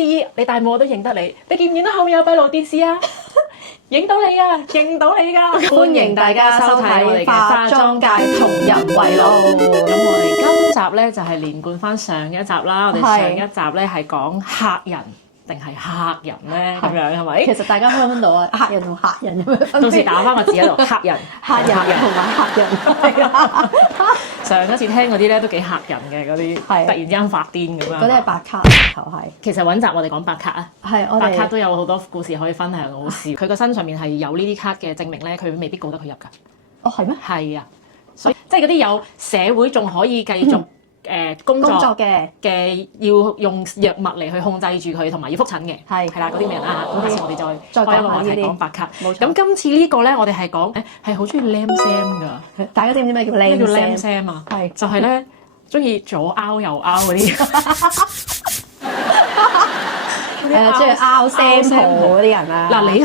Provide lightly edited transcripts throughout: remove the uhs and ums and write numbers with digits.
依依，你大帽我都認得你，你見唔見到後面有閉路電視啊？影到你啊，認到你㗎！歡迎大家收睇我哋嘅化妝界同人為路。咁我哋今集咧就係連貫翻上一集啦。我哋上一集咧係講客人定係客人咧咁樣係咪？其實大家分唔分到啊？客人同客人有咩分別？到時打翻個字喺度，客人同埋客人。上一次聽嗰啲咧都幾嚇人嘅嗰啲，突然之間發癲咁樣。嗰啲係白卡頭係。其實揾集我哋講白卡啊，白卡都有好多故事可以分享，好笑。佢個身上面係有呢啲卡嘅證明咧，佢未必告得佢入㗎。哦，係咩？係啊，所以即係嗰啲有社會仲可以繼續工作嘅，要用藥物嚟去控制住佢，同埋要覆診嘅，係啦嗰啲咩人啊？咁下次我哋再開一個話題講白卡。冇錯。咁今次呢個咧，我哋係講係好中意 Lam Sam 㗎。大家知唔知咩叫 Lam Sam 啊？係就係咧中意左拗右拗嗰啲。即係拗 sample 嗰啲人啊！嗱，你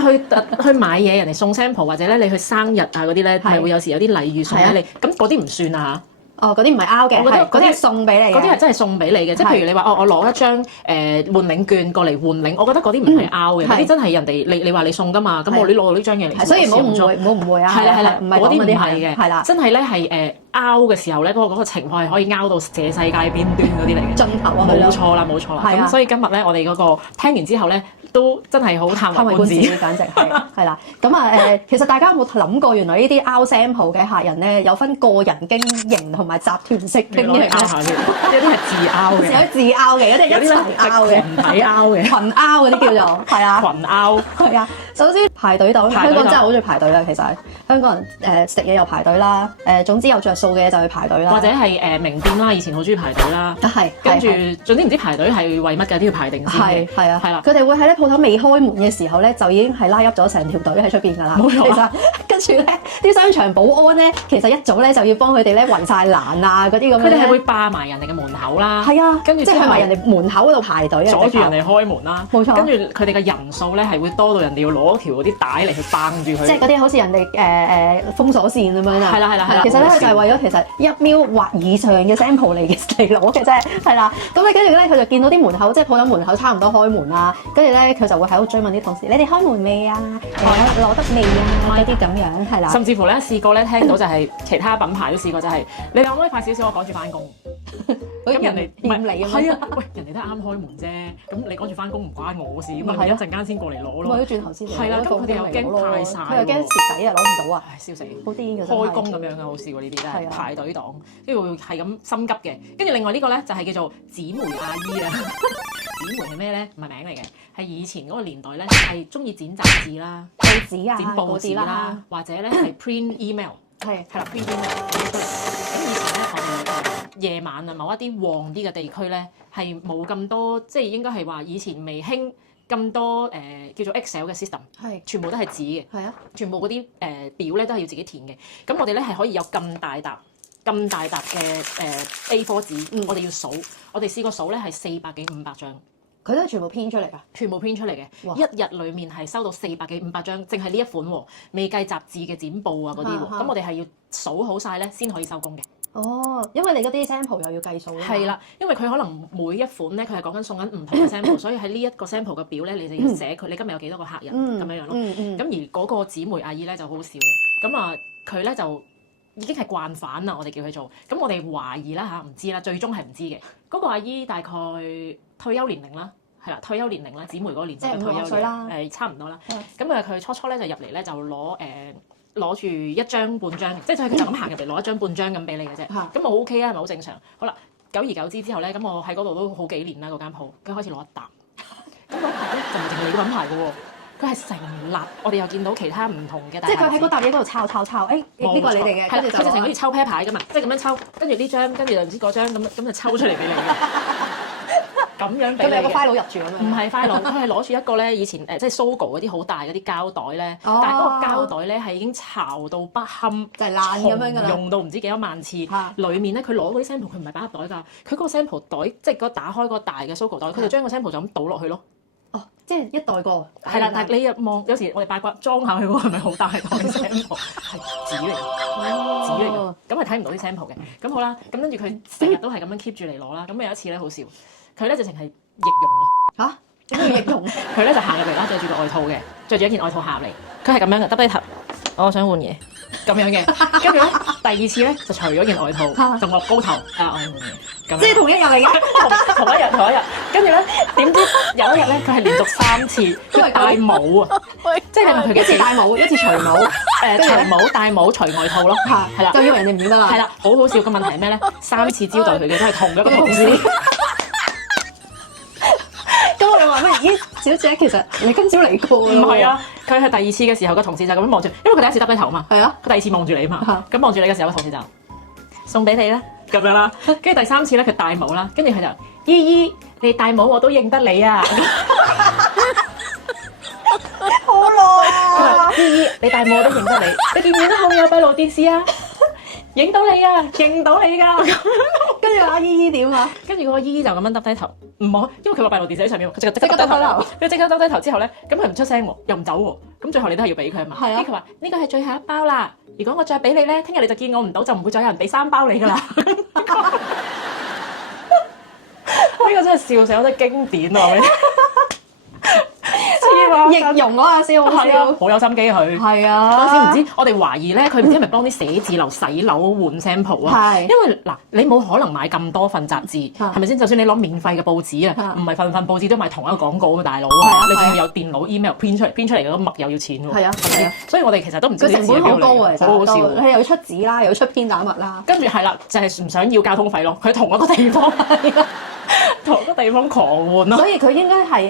去買嘢，人哋送 sample， 或者咧你去生日啊嗰啲咧，咪會有時有啲禮遇送俾你，咁嗰啲唔算啊嚇。哦，嗰啲唔係拗嘅，嗰啲係送俾你。嗰啲係真係送俾你嘅，即係譬如你話我攞一張換領券過嚟換領，我覺得嗰啲唔係拗嘅，嗰啲真係人哋你話你送㗎嘛，咁我攞呢張嘢嚟。所以唔好誤會啊！係啦，唔係嗰啲唔係嘅，係啦，真係咧係拗嘅時候咧，嗰個情況係可以拗到這世界邊端嗰啲嚟嘅。盡頭啊！冇錯啦，冇錯啦。咁所以今日咧，我哋嗰個聽完之後咧，都真係好嘆為觀止，簡直係啦。咁啊其實大家有冇諗過，原來呢啲拗 sample 嘅客人咧，有分個人經營同埋集團式經營拗下先，有啲係自拗嘅，有啲自拗嘅，有啲一齊拗嘅，群體拗嘅，群拗嗰啲叫做係啊，群拗係啊。首先排隊鬥，香港真係好中意排隊啦。其實香港人食嘢又排隊啦，總之有着數嘅就去排隊啦，或者係名店啦，以前好中意排隊啦。係跟住總之唔知排隊係為乜嘅，都要排定先嘅。係啊，係啦。佢哋會喺咧鋪頭未開門嘅時候咧，就已經係拉入咗成條隊喺出邊㗎啦。冇錯。其實跟住咧，啲商場保安咧，其實一早咧就要幫佢哋咧圍晒欄啊嗰啲咁樣。佢哋係會霸埋人哋嘅門口啦。係啊，跟住即係去埋人哋門口嗰度排隊啊，阻住人哋開門啦。冇錯。跟住佢哋嘅人數咧係會多到人哋要攞條嗰啲帶嚟去綁住佢。即係嗰啲好似人哋封鎖線咁樣啊。係啦係啦係啦。其實咧就係為咗其實1 ml 或以上嘅 sample 嚟攞嘅啫，係啦。咁咧跟住咧佢就見到啲門口即係鋪頭門口差唔多開門啦，跟住咧佢就會喺度追問啲同事：你哋開門未啊？攞得未啊？嗰啲咁樣係啦。甚至乎咧試過咧聽到就係其他品牌都試過就係你可唔可以快少少？我趕住翻工。咁人哋唔係你啊？係啊，喂，人哋都係啱開門啫。咁你趕住翻工唔關我事，咁咪一陣間先過嚟攞咯。咪轉頭先。係啦，咁佢哋又驚派晒，佢又驚蝕底啊，攞唔到啊，燒死！好癲㗎，開工咁樣嘅，好試過呢啲真係排隊黨，跟住會係咁心急嘅。跟住另外呢個咧就係叫做紙媒阿姨啊。紙媒係咩咧？唔係名嚟嘅，係以前嗰個年代咧係中意剪雜誌啦、報紙啊、剪報紙啦，或者咧係 print email。係啦 ，print email。咁以前咧，我哋夜晚啊，某一啲旺啲嘅地區咧，係冇咁多，即係應該係話以前未興咁多叫做 Excel 嘅 system， 全部都係紙嘅，係啊，全部嗰啲表咧都係要自己填嘅。咁我哋咧係可以有咁大沓嘅A4 紙，我哋要數，我哋試過數咧係400幾500張。佢都係全部編出嚟㗎，全部編出嚟嘅。一日裡面係收到400幾500張，淨係呢一款喎，未計雜誌嘅剪報啊嗰啲喎。咁我哋係要數好晒咧，先可以收工嘅。哦，因為你嗰啲 sample 又要計數啦。係啦，因為佢可能每一款咧，佢係講緊送緊唔同嘅 sample， 所以喺呢一個 sample 嘅表咧，你就要寫佢，你今日有幾多個客人咁樣樣咯。咁而嗰個紙媒阿姨咧就好笑嘅，咁啊佢咧就已經係慣犯啦，我哋叫佢做。咁我哋懷疑啦嚇，唔知啦，最終係唔知嘅。嗰個阿姨大概退休年齡啦，係啦，退休年齡啦，紙媒嗰個年代嘅退休年齡，差唔多啦。咁佢初咧就入嚟咧就攞住一張半張，即係佢就咁行入嚟攞一張半張咁俾你嘅啫。咁我 OK 啊，係咪好正常？好啦，久而久之之後咧，咁我喺嗰度都好幾年啦，嗰間鋪，佢開始攞一沓。咁嗰沓咧就唔係淨係你個品牌嘅喎，佢係成立。我哋又見到其他唔同嘅大，即係佢喺嗰沓嘢嗰度抄，誒呢個係你哋嘅，佢就成好似抽啤牌㗎嘛，即係咁樣抽，跟住呢張，跟住就唔知嗰張咁就抽出嚟俾你。咁樣俾你嘅，有個 file 入住咁樣。唔係 file，佢係攞住一個咧，以前即係 Sogo 嗰啲好大嗰啲膠袋咧，但係嗰個膠袋咧係已經巢到不堪，就係爛咁樣㗎啦，用到唔知幾多萬次。裡面咧佢攞嗰啲 sample， 佢唔係擺入袋㗎，佢嗰個 sample 袋即係嗰打開個大嘅 Sogo 袋，佢就將個 sample 就咁倒落去咯。哦，即係一袋過。係啦，但係你又望，有時我哋八卦裝下佢喎，係咪好大袋 sample？ 係紙嚟嘅，紙嚟嘅，咁係睇唔到啲 sample 嘅。咁好啦，咁跟住佢成日都係咁樣 keep 住嚟攞啦。咁有一次咧好笑。佢咧直情係易容喎嚇，點樣形容？佢咧就行入嚟啦，着住個外套嘅，着住一件外套行入嚟，佢係咁樣嘅，耷低頭，我想換嘢咁樣嘅，跟住咧第二次咧就除咗件外套，就臥高頭，我想換嘢咁樣。即係同一日嚟嘅，同一日，跟住咧點知有一日咧佢係連續3次佢戴帽啊，即係佢一次戴帽，一次除帽，除帽戴帽除外套咯，係啦，就以為人哋唔認得啦。係啦，好好笑嘅問題係咩咧？3次招待佢嘅都係同一個同事。咁我哋話咩？咦，小姐其實你今朝嚟過唔係啊，佢係第2次嘅時候個同事就咁樣望住，因為佢第1次耷低頭嘛，係啊，佢第2次望住你嘛，咁望住你嘅時候個同事就送俾你啦，咁樣啦，跟住第3次咧佢戴帽啦，跟住佢就姨姨你戴帽我都認得你啊，好耐啊！姨姨你戴帽我都認得你，你見唔見到後面有閉路電視啊？影到你啊，認到你㗎。跟住阿姨姨點啊？跟住嗰個姨姨就咁樣耷低頭，唔好，因為佢個閉路電視喺上面，佢即刻即刻耷低頭。佢即刻耷低頭之後咧，咁佢唔出聲喎，又唔走喎，咁最後你都係要俾佢啊嘛。係啊。跟住佢話：呢個係最後一包啦，如果我再俾你咧，聽日你就見我唔到，就唔會再有人俾3包你㗎啦。呢個真係笑死，我覺得經典啊！形容嗰下先好笑，好有心機佢。係啊，嗰時唔知，我哋懷疑咧，佢唔知係咪幫啲寫字樓洗樓換 sample 啊？係。因為嗱，你冇可能買咁多份雜誌，係咪先？就算你攞免費嘅報紙啊，唔係份報紙都賣同一個廣告啊，大佬啊！你仲要有電腦 email 編出嚟嗰個墨又要錢喎。係啊，係啊。所以我哋其實都唔知成本好高啊，其實。好好笑。你又要出紙啦，又要出編打物啦。跟住係啦，就係唔想要交通費咯。佢同一個地方。同一個地方狂換咯，所以佢應該係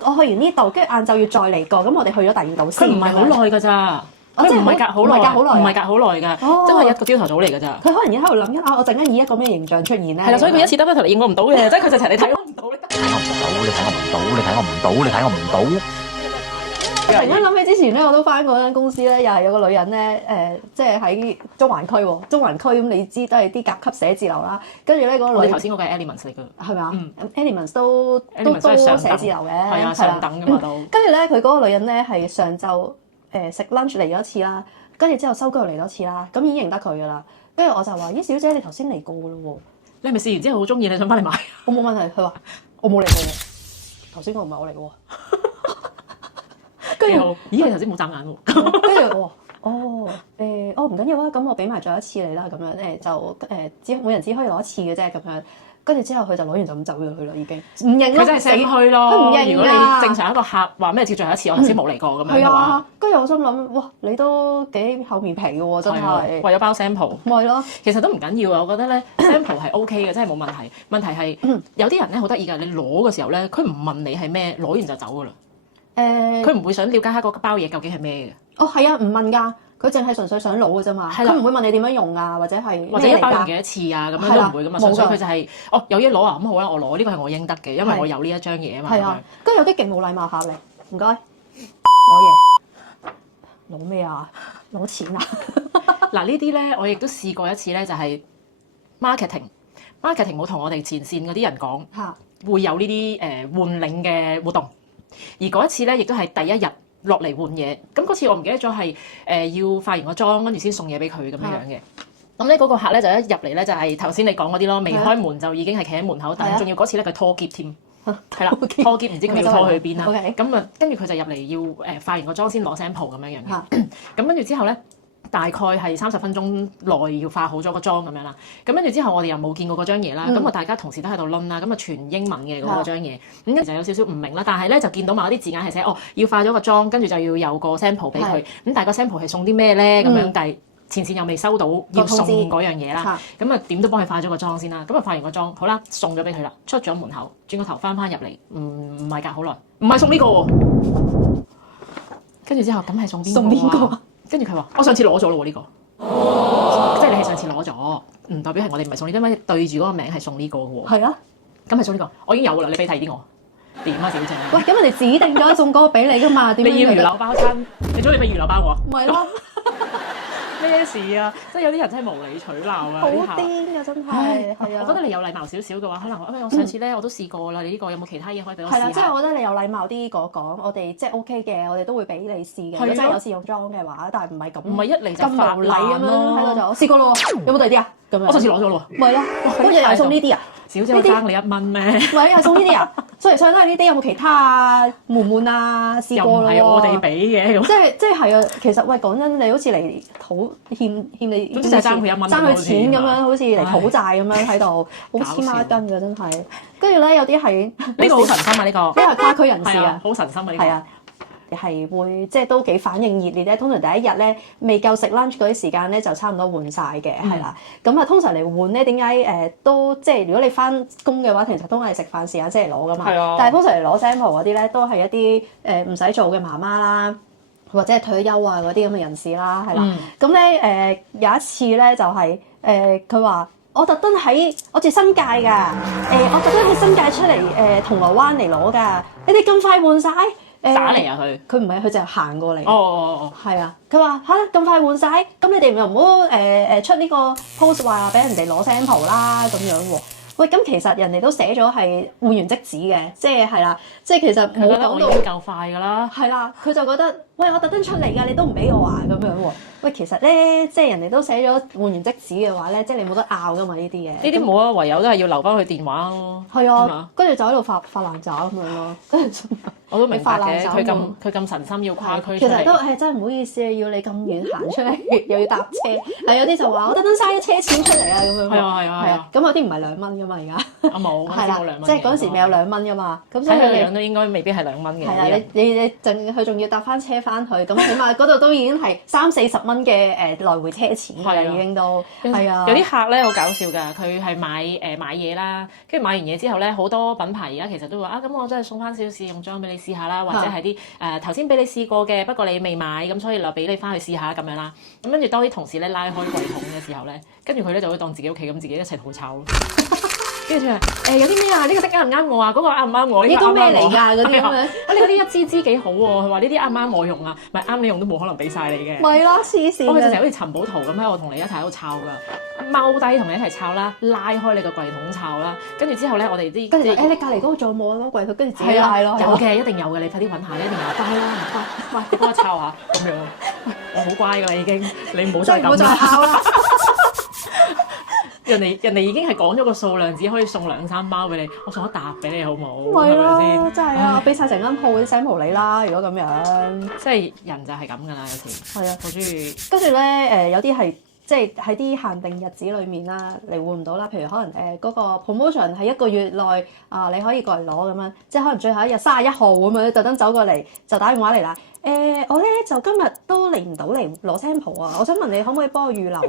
我去完呢度，跟住晏晝要再嚟過，咁我哋去咗第2度先。佢唔係好耐㗎咋，佢唔係隔好耐，唔係隔好耐㗎，真係一個朝頭早嚟㗎咋。佢可能而家喺度諗緊我陣間以一個咩形象出現咧？係啦，所以佢一次得翻頭嚟應我唔到嘅，即係佢就成日你睇我唔到，你睇我唔到。我突然間諗起之前咧，我都翻過間公司咧，又係有個女人咧，即係喺中環區喎，中環區咁你知都係啲甲級寫字樓啦。跟住咧嗰個女，頭先嗰個係 Elements 嚟㗎，係咪啊？Elements 都寫字樓嘅，係啊，上等㗎嘛都。跟住咧，佢嗰個女人咧係上晝食 lunch 嚟咗一次啦，跟住之後收工又嚟咗一次啦，咁已經認得佢㗎啦。跟住我就話：咦，小姐你頭先嚟過㗎咯喎，你係咪試完之後好中意，你想翻嚟買？我冇問題，佢話我冇嚟過喎，頭先我唔係我嚟嘅喎。跟住，咦？你頭先冇眨眼喎。跟住我話：唔緊要啊，咁我俾埋再一次你啦，咁樣就只每人只可以攞一次嘅啫，咁樣。跟住之後佢就攞完就咁走咗去啦，已經唔認咯。佢真係死去咯。佢唔認㗎。如果你正常一個客話咩接最後一次，我頭先冇嚟過咁樣嘅話，跟住我心諗，哇！你都幾厚面皮嘅喎，真係。為咗包 sample。咪咯。其實都唔緊要啊，我覺得咧 sample 係 OK 嘅，真係冇問題。問題係有啲人咧好得意㗎，你攞嘅時候咧，佢唔問你係咩，攞完就走㗎啦。佢唔會想了解下嗰包嘢究竟係咩嘅。係啊，唔問㗎，佢淨係純粹想攞嘅啫嘛。佢唔會問你點樣用啊，或者係或者一包用幾多次啊，咁樣都唔會㗎嘛。純粹佢就係有嘢攞啊，咁好啦，我攞呢個係我應得嘅，因為我有呢一張嘢啊嘛。係啊，跟住有啲勁冇禮貌下嚟，唔該，攞嘢，攞咩啊？攞錢啊？嗱呢啲咧，我亦都試過一次咧，就係 marketing 冇同我哋前線嗰啲人講，會有呢啲換領嘅活動。而嗰一次咧，亦都係第一日落嚟換嘢。咁嗰次我唔記得咗係要化完個妝，跟住先送嘢俾佢咁樣嘅。咁咧嗰個客咧就一入嚟咧就係頭先你講嗰啲咯，未開門就已經係企喺門口等，仲要嗰次咧佢拖喼添，係啦，拖喼唔知佢要拖去邊啦。咁啊，跟住佢就入嚟要化完個妝先攞 sample 咁樣樣嘅。咁跟住之後咧。大概係30分鐘內要化好咗個妝咁樣啦，咁跟住之後我哋又冇見過嗰張嘢啦，咁啊大家同事都喺度論啦，咁啊全英文嘅嗰張嘢，咁其實有少少唔明啦，但係咧就見到某啲字眼係寫要化咗個妝，跟住就要有個 sample 俾佢，咁但係個 sample 係送啲咩咧咁樣，但係前線又未收到要送嗰樣嘢啦，咁啊點都幫佢化咗個妝先啦，咁啊化完個妝好啦，送咗俾佢啦，出咗門口，轉個頭翻入嚟，唔係隔好耐，唔係送呢個喎，跟住之後咁係送邊個啊？跟住佢話：我上次攞咗咯喎呢個，即係你係上次攞咗，唔代表係我哋唔係送呢，因為對住嗰個名係送呢個嘅喎。係啊，咁係送呢個，我已經有㗎啦，你俾第二啲我，點啊小姐？喂，咁人哋指定咗送嗰個俾你㗎嘛？點你要魚柳包餐，你中意俾魚柳包我？唔係咯。咩事啊？即係有啲人真係無理取鬧啊！好癲㗎，真係係啊！我覺得你有禮貌少少嘅話，可能我上次咧我都試過啦。你呢個有冇其他嘢可以俾我試下？係啦，即係我覺得你有禮貌啲講，我哋即係 OK 嘅，我哋都會俾你試嘅。如果真係有試用裝嘅話，但係唔係咁，唔係一嚟就咁無禮咁樣喺度就試過咯。有冇第二啲啊？咁樣。我上次攞咗咯喎，咪咯，跟住又送呢啲啊，小姐我爭你1蚊咩？咪又送呢啲啊，所以都係呢啲，有冇其他啊？悶悶啊，試又唔過咯喎。係我哋俾嘅咁。即係啊，其實喂講真，你好似嚟討欠你，總之就係爭佢1蚊，爭佢錢咁樣，好似嚟討唉債咁樣喺度，好黐孖筋㗎真係。跟住咧有啲係呢個好神心啊！呢個呢個跨區人士係啊，好神心啊！呢個係啊。係會即係都幾反應熱烈咧，通常第一日咧未夠食 lunch 嗰啲時間咧就差唔多換晒嘅，係啦。咁啊通常嚟換咧點解都即係如果你翻工嘅話，其實都係食飯時間先嚟攞噶嘛。係啊。但係通常嚟攞 sample 嗰啲咧，都係一啲唔使做嘅媽媽啦，或者係退休啊嗰啲咁嘅人士啦，係啦。咁咧有一次咧就係佢話我特登我住新界㗎，我特登喺新界出嚟銅鑼灣嚟攞㗎，你哋咁快換晒？打嚟啊佢唔係佢就係行過嚟。哦，係啊，佢話嚇咁快換晒，咁你哋又唔好出呢個 post 話俾人哋攞 sample 啦咁樣喎。喂，咁其實人哋都寫咗係換完即止嘅，即係啦，即係其實冇講到已經夠快㗎啦。係啦，佢就覺得喂我特登出嚟㗎，你都唔俾我啊咁樣喎。喂，其實咧即係人哋都寫咗換完即止嘅話咧，即係你冇得拗㗎嘛呢啲嘢。呢啲冇啊，唯有都係要留翻佢電話咯。係啊，跟住就喺度發爛渣咁樣咯，跟住我都明白嘅，佢咁神心要跨區出嚟。其實都係真係唔好意思啊，要你咁遠行出嚟，又要搭車。係有啲就話我特登嘥咗車錢出嚟啊咁樣。係啊，咁有啲唔係2蚊㗎嘛而家。冇，係啦，即係嗰陣時未有2蚊㗎嘛。咁所以佢樣都應該未必係2蚊嘅。係啊，佢仲要搭翻車翻去，咁起碼嗰度都已經係30-40蚊嘅來回車錢㗎啦，已經都係啊。有啲客咧好搞笑㗎，佢係買嘢啦，跟住買完嘢之後咧，好多品牌而家其實都話啊，咁我真係送翻少少試用裝俾你試下啦，或者係啲頭先俾你試過嘅，不過你未買，咁所以就俾你翻去試下咁樣啦。咁跟住當啲同事咧拉開櫃桶嘅時候咧，跟住佢咧就會當自己屋企咁，自己一齊吐槽咯。跟住佢話有啲咩啊？呢個色啱唔啱我啊？嗰個啱唔啱我？呢個咩嚟㗎？嗰啲咁樣，你嗰啲一支支幾好喎？佢話呢啲啱唔啱我用啊？咪啱你用都冇可能俾晒你嘅。咪咯，黐線！我佢就成日好似尋寶圖咁喺我同你一齊喺度抄㗎，踎低同你一齊抄啦，拉開你個櫃桶抄啦，跟住之後咧，我哋啲跟住你隔離嗰個仲有冇啊？嗰個櫃桶跟住自己拉咯。有嘅，一定有嘅，你快啲揾下，一定有。得啦，喂，你幫我抄下咁樣。我好乖㗎啦已經，你唔好再咁。唔好再抄啦。人哋已經係講咗個數量，只可以送2-3包俾你，我送一沓俾你好冇？係咯，先？真係啊！我俾晒成間鋪啲 sample 你啦，如果咁樣。即係人就係咁㗎啦，有時。係啊，好中意。跟住咧有啲係即係喺啲限定日子裏面啦，嚟換唔到啦。譬如可能嗰個 promotion 喺1個月內你可以過嚟攞咁樣，即係可能最後一日31號咁樣，特登走過嚟就打電話嚟啦。我咧就今日都嚟唔到嚟攞 sample 啊！我想問你可唔可以幫我預留？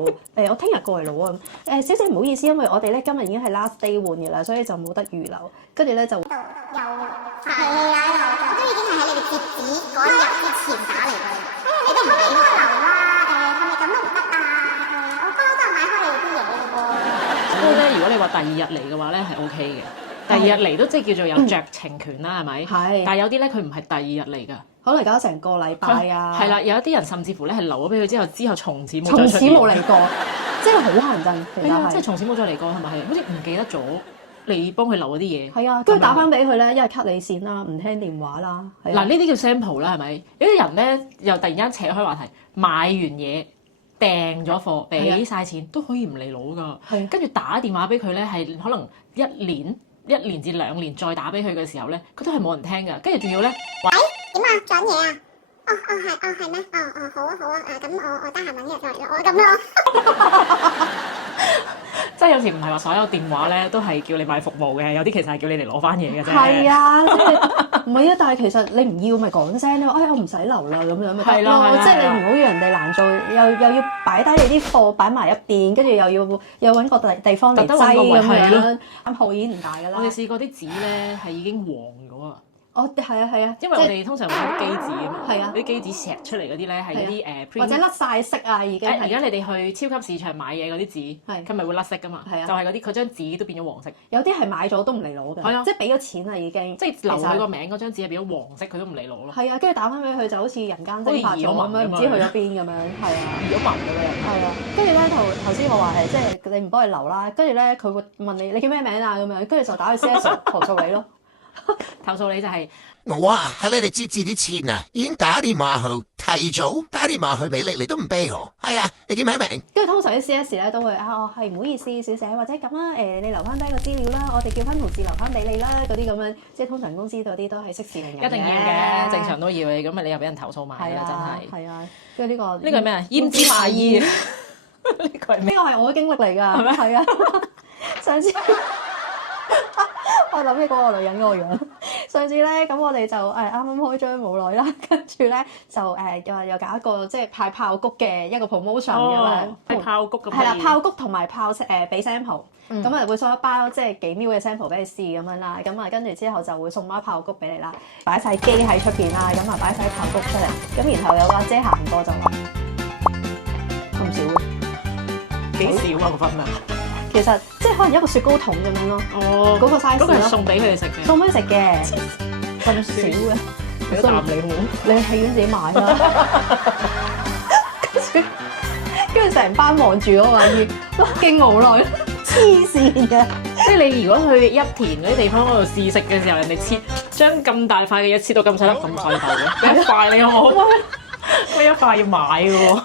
我聽日過嚟攞啊！小姐唔好意思，因為我哋咧今日已經係 last day 換嘅啦，所以就冇得預留。跟住咧就又發脾氣啊！我都已經係喺你哋截止嗰日之前打嚟㗎，你都唔俾我留啦！係咪咁都唔得啊？我剛剛買開你啲嘢嘅噃。所以咧，如果你話第2日嚟嘅話咧，係 OK 嘅。第2日嚟都即係叫做有酌情權啦，係咪？係。但係有啲咧，佢唔係第2日嚟㗎。可能搞成個禮拜啊！係啦，有一啲人甚至乎咧係留咗俾佢之後從此冇嚟過，真係好乞人憎。係啊，即係從此冇再嚟過，係咪係？好似唔記得咗你幫佢留嗰啲嘢。係啊，跟住打翻俾佢咧，一係 cut 你線啦，唔聽電話啦。嗱，呢啲叫 sample 啦，係咪？有啲人咧又突然間扯開話題，買完嘢訂咗貨，俾晒錢都可以唔嚟攞㗎。跟住打電話俾佢咧，係可能1年至2年再打俾佢嘅時候咧，佢都係冇人聽㗎。跟住仲要咧。點啊？做緊嘢啊？係咩？好啊，咁我得閒揾日再嚟攞咁咯。即係有時唔係話所有電話咧都係叫你買服務嘅，有啲其實係叫你嚟攞翻嘢嘅啫。係啊，即係唔係啊？但係其實你唔要咪講聲咯，我唔使留啦咁樣咪得咯。即係你唔好要人哋難做，又要擺低你啲貨擺埋一邊，跟住又揾個地方嚟擠咁樣。啱號已經唔大㗎啦。我哋試過啲紙咧係已經黃咗啊！係啊，因為我哋通常會啲機紙啊嘛，係啊，啲機紙錫出嚟嗰啲咧係啲或者甩晒色啊已經。而家你哋去超級市場買嘢嗰啲紙，佢咪會甩色噶嘛？就係嗰啲佢張紙都變咗黃色。有啲係買咗都唔嚟攞嘅，即係俾咗錢啦已經。即係留佢個名嗰張紙係變咗黃色，佢都唔嚟攞咯。係啊，跟住打翻俾佢就好似人間蒸發咗咁樣，唔知去咗邊咁樣。係啊，移咗民咁樣。係啊，跟住咧頭先我話係即係你唔幫佢留啦，跟住咧佢會問你叫咩名啊咁樣，跟住就打去 CS 投訴你咯。投訴你就係、我啊喺你哋截止之前啊，已經打電話去，提早打電話去俾你，你都唔俾我。係啊，你叫咩名？跟住通常啲 CS 咧都會我係唔好意思小姐，或者咁啦你留翻低個資料啦，我哋叫翻同事留翻俾你啦，嗰啲咁樣，即係通常公司嗰啲都係息事寧人嘅。一定要嘅，正常都要嘅，咁咪你又俾人投訴埋啦，真係。係啊，跟住呢個係咩啊？奄尖阿姨，呢個係咩？呢個係我嘅經歷嚟㗎，係咩？係啊，上次我諗起嗰個女人嗰個樣。上次咧，咁我哋就啱啱開張冇耐啦，跟住咧就又搞一個即係派炮谷嘅一個 promotion 咁樣，係炮谷咁。係啦，炮谷同埋俾 sample，咁啊會送一包即係幾 ml 嘅 sample 俾你試咁樣啦，咁啊跟住之後就會送包炮谷俾你啦，擺晒機喺出邊啦，咁啊擺晒炮谷出嚟，咁然後有個阿姐行過就話咁少嘅，幾少啊個分量？其實即係可能一個雪糕筒咁樣咯，哦，嗰個 size 嗰個係送俾佢哋食嘅，送俾佢食嘅，咁少嘅，俾啖你好，你去戲院自己買啦。跟住成班望住嗰個阿姨，哇勁無奈，黐線嘅。即係你如果去一田嗰啲地方嗰度試食嘅時候，人哋將咁大塊嘅嘢切到咁細粒咁細嚿嘅，俾一塊你好唔好？喂，一塊要買嘅喎。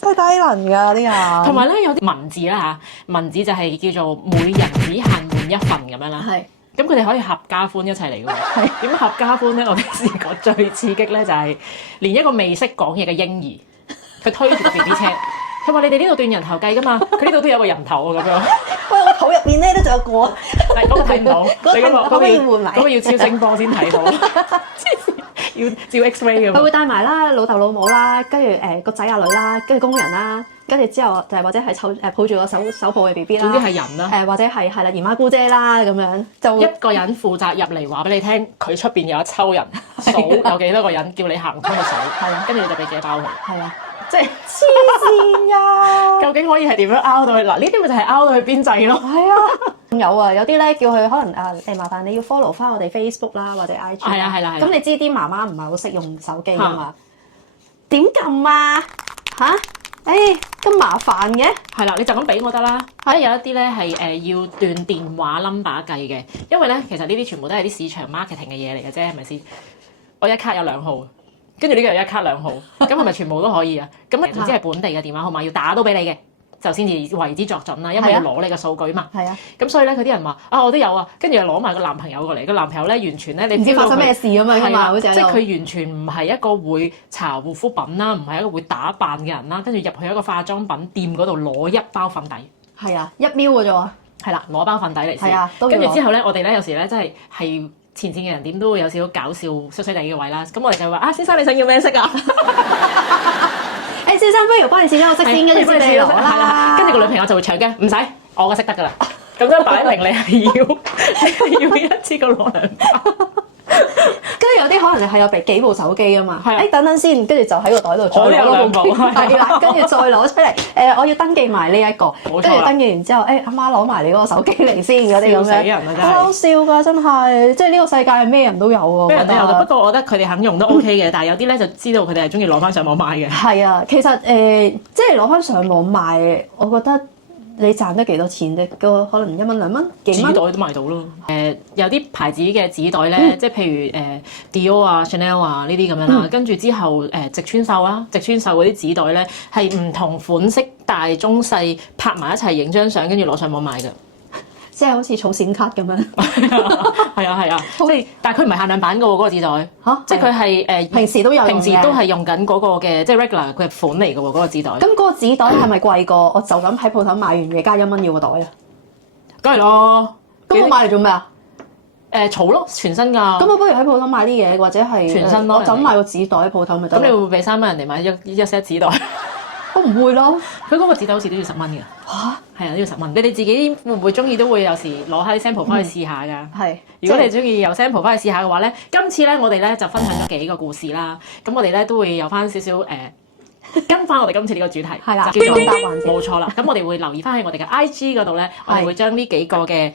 真係低能㗎啲人。同埋咧有啲文字啦嚇，文字就係叫做每人只限換一份咁樣啦。係。咁佢哋可以合家歡一齊嚟嘅喎。係。點合家歡咧？我哋試過最刺激咧就係連一個未識講嘢嘅嬰兒，佢推住個 BB 車，佢話你哋呢度斷人頭計㗎嘛，佢呢度都有個人頭啊咁樣。喂，我肚入邊咧都仲有個。但係嗰個睇唔到，你嗰個要換埋。嗰個要超聲波先睇到。要照 X-ray 咁。佢會帶埋啦，老豆老母啦，跟住個仔阿女啦，跟住工人啦，跟住之後就係或者係抱住個手抱嘅 BB 啦。總之係人啦。或者係啦姨媽姑姐啦咁樣，就一個人負責入嚟話俾你聽，佢出邊有一抽人數有幾多個人，叫你行通個數。係啊，跟住你就俾幾包佢。係啊，即係黐線㗎！究竟可以係點樣 out 到去？嗱，呢啲咪就係 out 到去邊際咯。係啊。有啲咧叫佢可能麻煩你要 follow 翻我哋 Facebook 啦或者 IG。係啊係啦。咁你知啲媽媽唔係好識用手機㗎嘛？點撳啊？嚇？咁麻煩嘅。係啦，你就咁俾我得啦。有一啲咧係要斷電話 number 計嘅，因為咧其實呢啲全部都係啲市場 marketing 嘅嘢嚟嘅啫，係咪先？我一卡有2號，跟住呢個又一卡2號，咁係咪全部都可以啊？咁總之係本地嘅電話號碼要打到俾你嘅。就先至為之作準啦，因為要攞你個數據嘛。係啊。咁所以咧，佢啲人話我都有啊，跟住又攞埋個男朋友過嚟，個男朋友咧完全咧，你唔知發生咩事咁樣㗎嘛，好似即係佢完全唔係一個會搽護膚品啦，唔係一個會打扮嘅人啦，跟住入去一個化妝品店嗰度攞一包粉底。係啊，1 ml 嘅啫喎。係啦，攞包粉底嚟試。係啊，跟住之後咧，我哋咧有時咧真係前線嘅人點都會有少少搞笑衰衰地嘅位啦。咁我哋就話先生你想要咩色啊？先生，不如幫你試咗個色先，跟住先你攞啦。跟住個女朋友就會搶嘅，唔使，我個色得㗎啦。咁樣擺明你係要一次過攞2包。跟住有啲可能係有幾部手機啊嘛。等等先，跟住就喺個袋度再攞2部。係啦，跟住再攞出嚟。我要登記埋呢一個，跟住登記完之後，阿媽攞埋你嗰個手機嚟先嗰啲咁樣。笑死人啊！真係。好笑㗎，真係，即係呢個世界係咩人都有喎。咩人都有㗎，不過我覺得佢哋肯用都 OK 嘅，但係有啲咧就知道佢哋係中意攞翻上網賣嘅。係啊，其實即係攞翻上網賣，我覺得。你賺得幾多錢啫？可能1蚊2蚊幾蚊？紙袋都賣到咯。有啲牌子嘅紙袋咧，即係譬如Dior 啊、Chanel 啊呢啲咁樣啦。跟住之後植村秀啦，植村秀嗰啲紙袋咧係唔同款式、大、中、細拍埋一齊影張相，跟住攞上網賣㗎。即係好似儲閃卡咁樣。係啊，即係但係佢唔係限量版㗎喎，嗰個紙袋。即係佢係平時都有用嘅。平時都係用緊嗰個嘅，即係 regular 佢係款嚟㗎喎，嗰個紙袋。咁嗰個紙袋係咪貴過我就咁喺鋪頭買完嘢加1蚊要個袋啊？梗係咯。咁我買嚟做咩啊？儲咯，全新㗎。咁我不如喺鋪頭買啲嘢，或者係全新咯。我就咁買個紙袋喺鋪頭咪得。咁你會唔會俾3蚊人哋買一 set 紙袋？我唔會咯，佢嗰個紙袋好似都要10蚊嘅。嚇，係啊，都要10蚊。你哋自己會唔會中意都會有時攞下啲 sample 翻去試下㗎？係。如果你中意有 sample 翻去試下嘅話咧，今次咧我哋咧就分享咗幾個故事啦。咁我哋咧都會有翻少少跟翻我哋今次呢個主題，係啦，就叫做問答環節冇錯啦。咁我哋會留意翻喺我哋嘅 IG 嗰度咧，我哋會將呢幾個嘅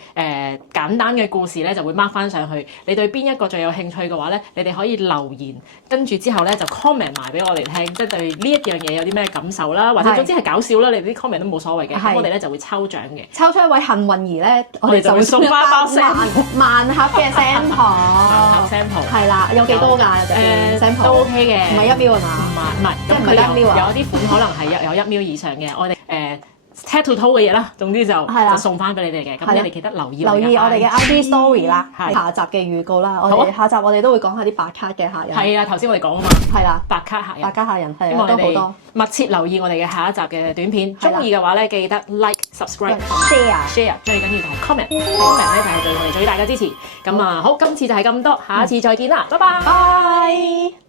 簡單嘅故事咧就會 mark 翻上去。你對邊一個最有興趣嘅話咧，你哋可以留言，跟住之後咧就 comment 埋俾我哋聽，即係對呢一樣嘢有啲咩感受啦，或者總之係搞笑啦，你哋啲 comment 都冇所謂嘅。咁我哋咧就會抽獎嘅，抽出一位幸運兒咧，我哋就會送翻包 sample 萬盒嘅 sample。 sample 係啦，有幾多㗎？入邊 sample 都 OK 嘅，唔係1 ml 啊嘛？唔係，即係唔係咁佢1 ml 啊有啲款可能係有1 ml 以上嘅，我哋head to toe 嘅嘢啦，總之就送翻俾你哋嘅，咁你哋記得留意我哋嘅 IG story 啦，係下集嘅預告啦，我哋下集我哋都會講下啲白卡嘅客人，係啊，頭先我哋講啊嘛，係啦，白卡客人，白卡客人係希望你哋都好多密切留意我哋嘅下一集嘅短片，係啦中意嘅話咧記得 like、subscribe、 share。 share，最緊要就係 comment，comment 咧就係對我哋最大嘅支持。咁啊，好，今次就係咁多，下一次再見啦，拜拜。拜。